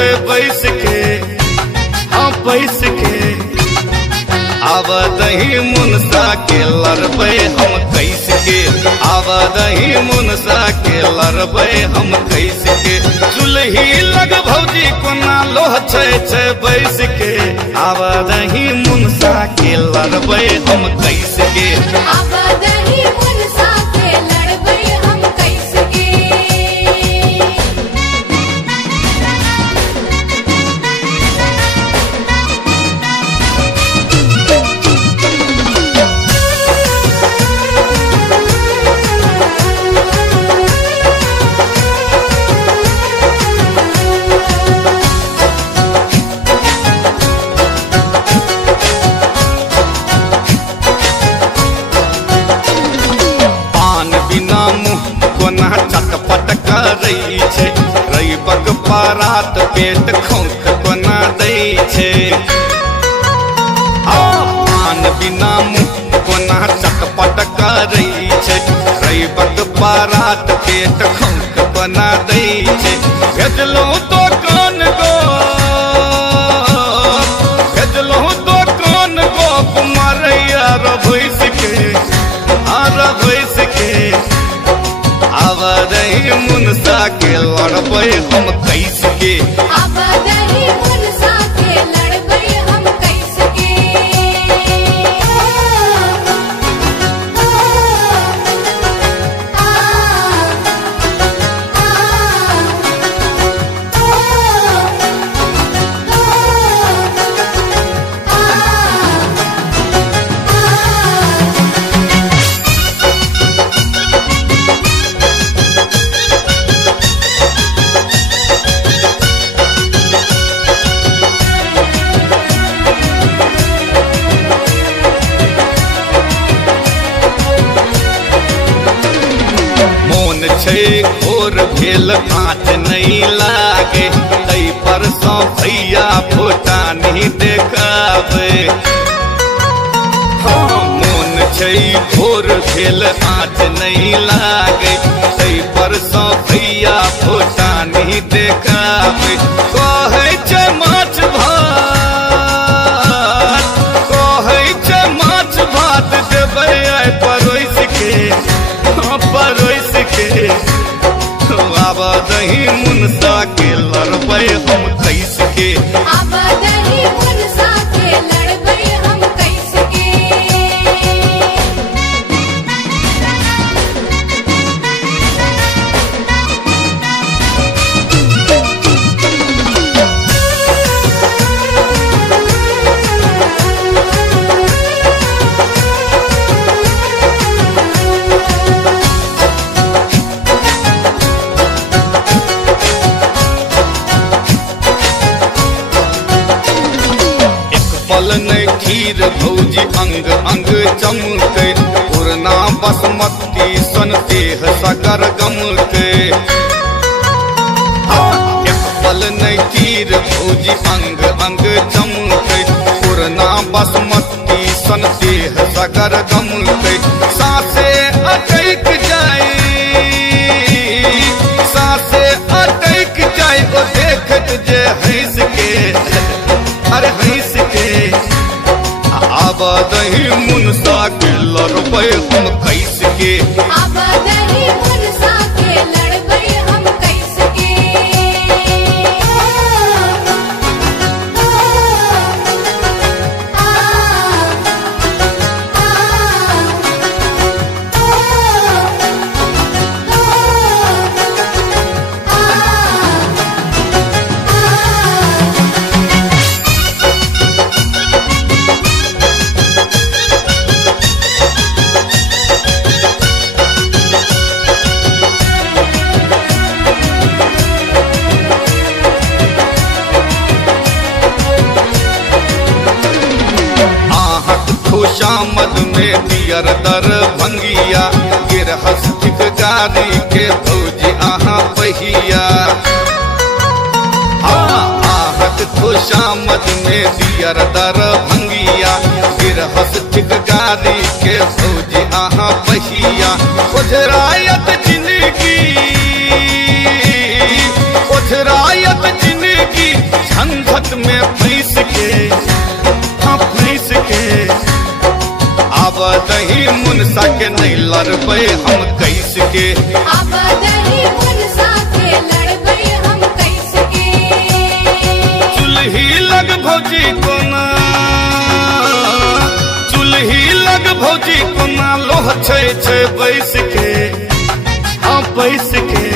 छे बैस के हाँ बैस के आवदही मुनसा के लड़बे हम कैसे के आवदही मुनसा के लड़बे हम कैसे के चुल्ही लग भौजी कोना लोह छे बैस के आवदही मुनसा के लड़बे हम कैसे के आवदही मुनसा के लड़बे हम कैसे के चटपट करई छे रईबक पारात पेट खोंख कोना दई छे पान बिना मुँह कोना चटपट करई छे रईबक पारात पेट खोंख कोना दई छे भेजलो तो कान गो भेजलो तो कान गो कुमारैया रभैस के रभैस के आवदही मुनसा के लड़बे हम कैसे के आवदही मुनसा के लड़बे हम कैसे के घोर भेल आँच नहीं लागे तई पर सौ भैया फुटानी देखावे हाँ मोन छै घोर भेल आँच नहीं लागे तई पर सौ भैया फुटानी देखावे कहे छै माछ भात देबै परोस के परोस के आवदही मुनसा के लड़बे हम कैसे के आवदही मुनसा के लड़बे हम कैसे के नहीं खीर भौजी अंग अंग चमके पुरना बासमती सन देह सगर गमके एक पल नहीं खीर भौजी अंग अंग चमके पुरना बासमती सन देह सगर गमके सासे अटैक जाए सासे अटैक जाए ओ देखत जे हंस के अरे हंस के आवदही मुनसा के लड़बे हम कैसे के आवदही मुनसा के लड़बे हम कैसे के खुशामद में दियर दर भंगिया गिरहस्तिक गारी के भौजी आहा पहिया आहत खुशामद में दियर दर भंगिया गिरहस्तिक गारी के भौजी आहा पहिया ओझरायत जिंदगी बात में फंस के, हाँ फंस के अब दही मुनसा के नहीं लड़बे हम कैसे के, अब दही मुनसा के लड़बे हम कैसे के। चुल्ही लग भौजी कोना, चुल्ही लग भौजी कोना लोह छै बैस के, हाँ बैस के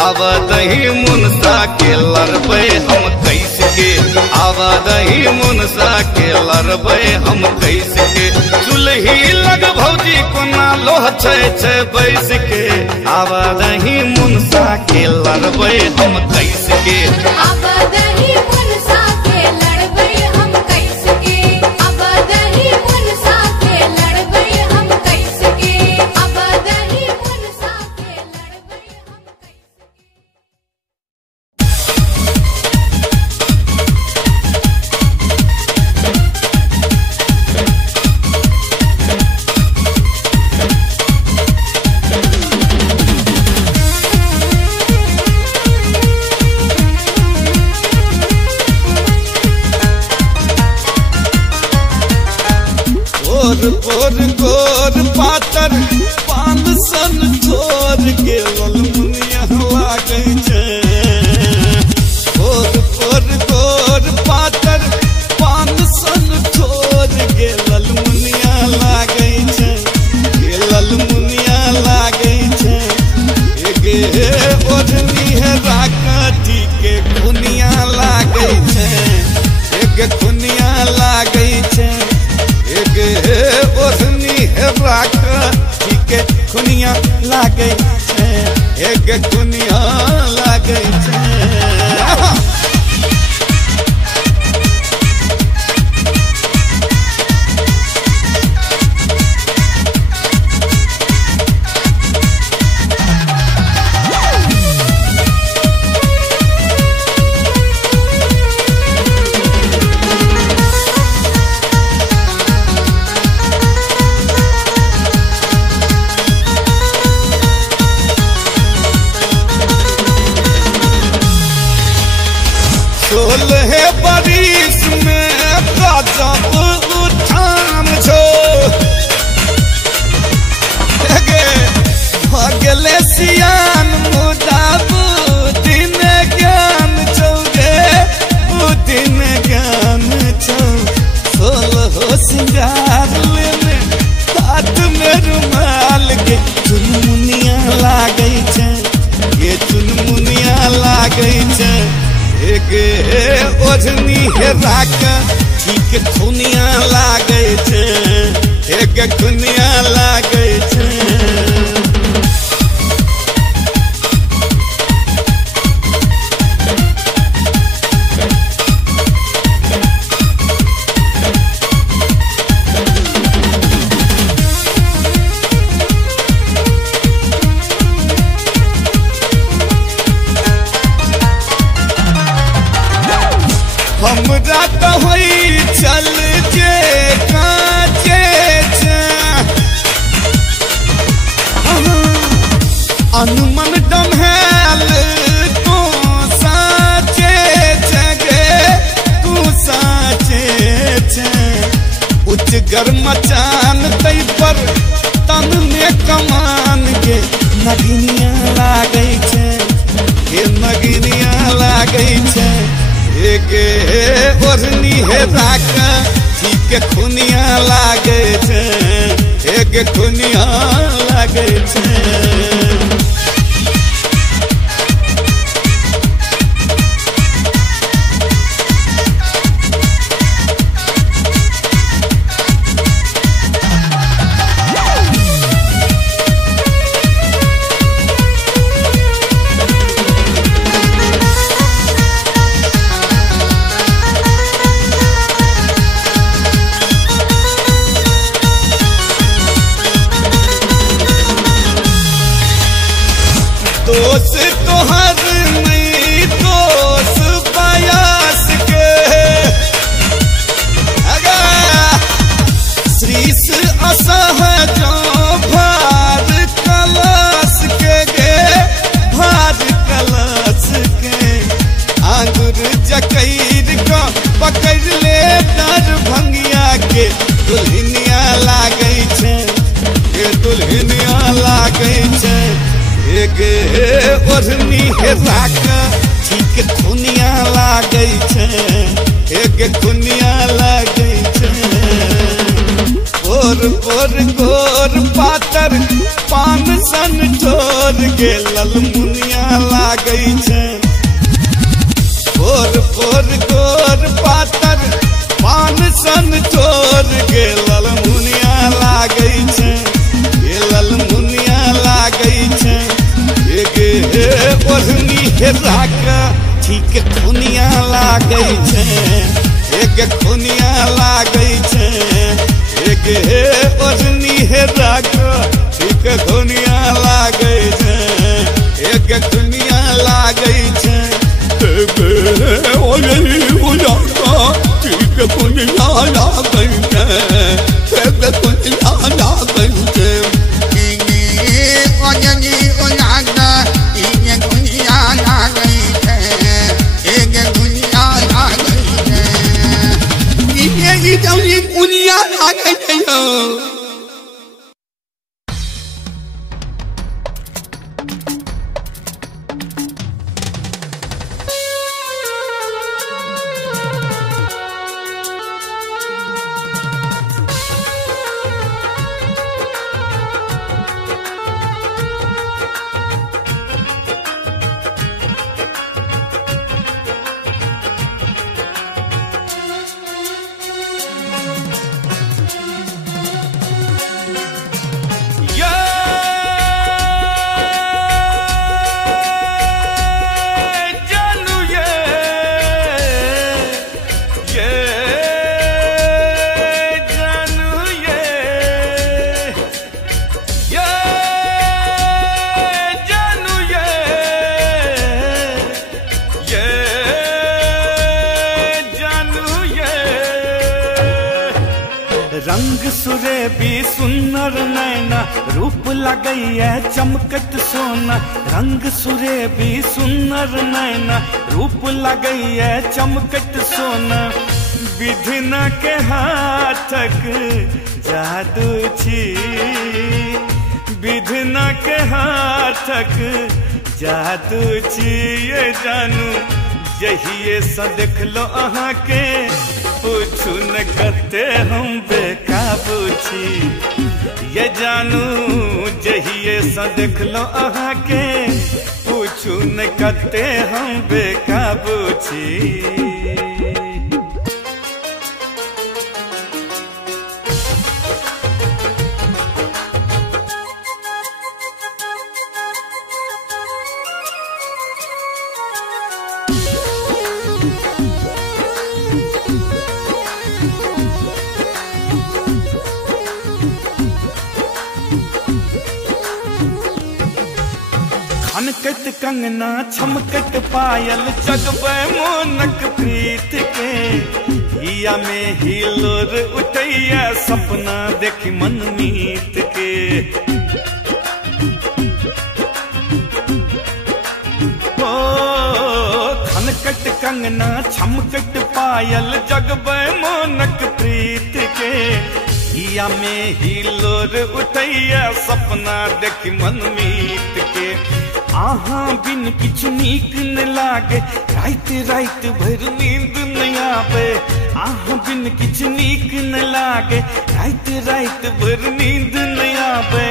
अब दही मुनसा के लड़बे हम कैसे के, अब दही मुनसा के लड़बे हम कैसे के। चुल्ही लग भौजी कोना लोह छै बैस के, अब दही मुनसा के लड़बे हम कैसे के, अब दही मुनसा के लड़बे हम कैसे के, अब दही मुनसा के लड़बे हम कैसे के, अब दही मुनसा के लड़बे हम कैसे के। गोर गोर पातर पान सन छोड़ के ललमुनिया लागे छै, गोर गोर पातर पान सन छोड़ के ललमुनिया लागे छै, ललमुनिया लागे छै। गे ओढ़नी है राकटी के खुनिया लागे छै, एक खुनिया लागे छै, ओढ़नी है राकटी के खुनिया लागे छै, एक खुनिया लागे छै। सोलह बरिस में गजब उठान छो, भगले सियान मुदा बुद्धिन ज्ञान छौ गे, बुद्धिन ज्ञान छौ। सोलह सिंगार लेने हाथ में रुमाल के चुनमुनिया लागे छै, ये चुनमुनिया लागे छै। ओढ़नी है राकटी के खुनिया लागे छै, एक खुनिया लागे छै। हमरा तो होई चल जे काचे अनुमन डमहेल तू साचे गे, तू साचे उच्च गर्मचान तई पर तन में कमान के नगिनिया लागे छै, ये नगिनिया लागे छै। ओढ़नी है राकटी के खुनिया लागे छै, एक खुनिया लागे छै। एक दुनिया लागे छे पोर पोर गोर पातर पान सन ठोर के ललमुनिया लागे छे पोर पोर गोर पातर पान सन ठोर के ललमुनिया लागे छे ये ललमुनिया लागे छे एक ओढ़नी हेरा के ठीक दुनिया लागे छे एक दुनिया लागे छे एक ओढ़नी हेरा के ठीक दुनिया लागे छे एक दुनिया लागे छे ओढ़नी हेरा के ठीक दुनिया लागे छे एक दुनिया लागे छे दुनिया लागे छे रंग सुरे भी सुंदर नैना रूप लगैया चमकत सोना रंग सुरे भी सुंदर नैना रूप लगैया चमकत सोना विधिन के हाथक जादू छी विधिन के हाथक जादू छी ये जानू जहिए सा देख लो अहाँ के पूछू न कते हम बेकाबू छी ये जानू जहिए सा देख लो अहाँ के पूछू न कते हम बेकाबू छी खनकत कंगना छमकत पायल जगबे मोनक प्रीत के हिया में हिलोर उठैया सपना देखी मन मीत के ओ खनकत कंगना छमकत पायल जगबे मोनक प्रीत के हिया में हिलोर उठैया सपना देखी मन मीत के आहा बिन किछ नीक न लागे रात रात भर नींद न आवे आहा बिन किछ नीक न लागे रात रात भर नींद न आवे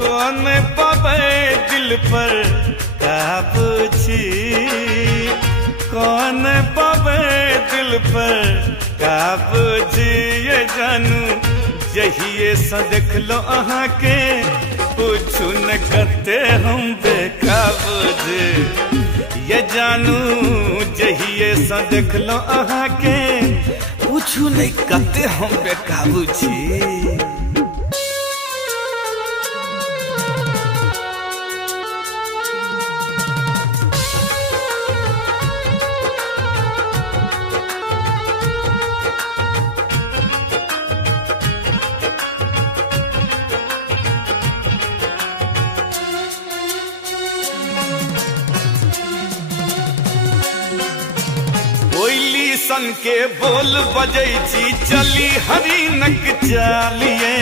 कौन पावे दिल पर काबू छी कौन पावे दिल पर काबू छी ये जानू जहिए सा देख लो अहाँ के पूछू न कते हम बेकाबू जे ये जानू जहिए सा देख लो अहाँ के पूछू नहीं कते हम बेकाबू छी सन के बोल बजै छी चली हरिनक चालिए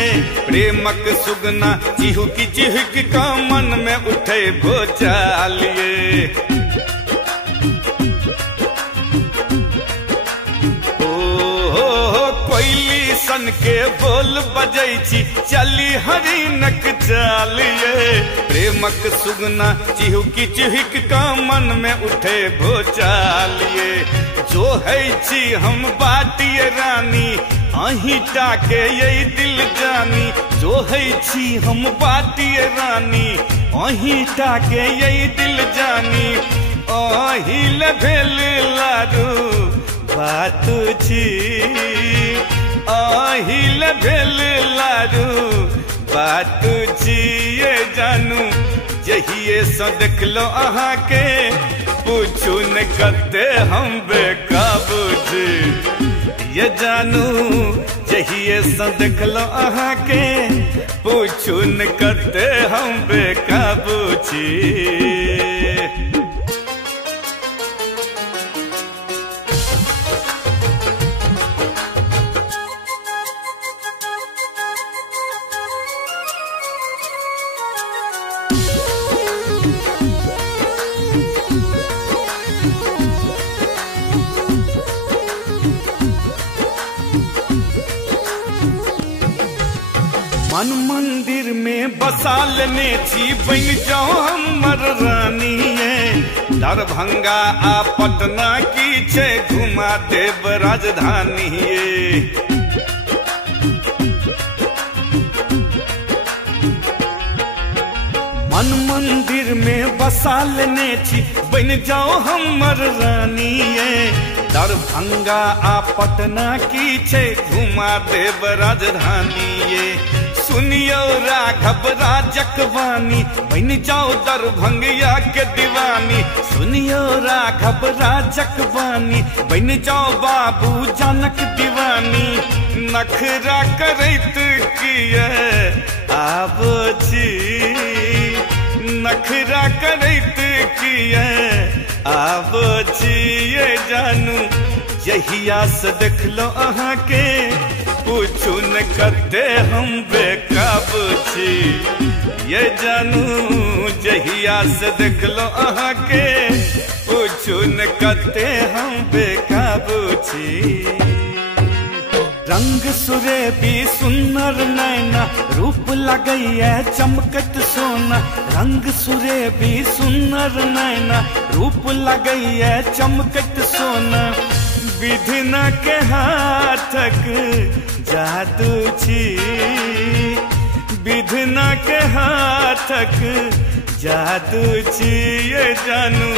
प्रेमक सुगना चिहुक चिहुक का मन में उठे भोचालिए ओ सन के बोल बजै छी चली हरिनक चाल ये प्रेमक सुगना चिहुकी चिहुक का मन में उठे भोचाल ये जो है छी हम बाटिए रानी अही टाके यही दिल जानी जो है छी हम बाटिए रानी अही टाके यही दिल जानी अहिल भेल लारू बात छी अहिल भेल लारू बात छी ये जानू जहिए से देखलो अहाँ के पूछू न कते हम बेकाबू छी ये जानू जहिए से देखलो अहाँ के पूछू न कते हम बेकाबू छी मन मंदिर में बसा लेने छी बन जाओ हमर रानी दरभंगा आ पटना की छे घुमा देव राजधानी मन मंदिर में बसा लेने छी बन जाओ हमर रानी दरभंगा आ पटना की छे घुमा देव राजधानी सुनियो राघव राजक वानी बन जाओ दरभंगिया के दीवानी सुनियो राघव राजक वानी बन जाओ बाबू जानक दीवानी नखरा करैत किए आबो छी नखरा करैत किए आबो छी ये जानू जहिया से देखलो अहाँ के पूछू न कते हम बेकाबू छी ये जानू जहिया से देखलो अहाँ के पूछू न कते हम बेकाबू छी रंग सुरे भी सुंदर नैना रूप लगैया चमकत सोना रंग सुरे भी सुंदर नैना रूप लगैया चमकत सोना विधना के हाथक जादू छी विधना के हाथक जादू छी ये जानू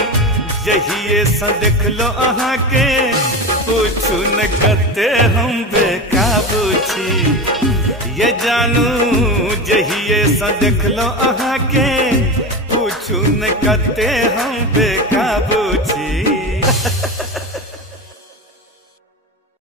जहिए से देखलो अहाँ के पूछू न कते हम बेकाबू छी ये जानू जहिए से देखलो अहाँ के पूछू न कते हम बेकाबू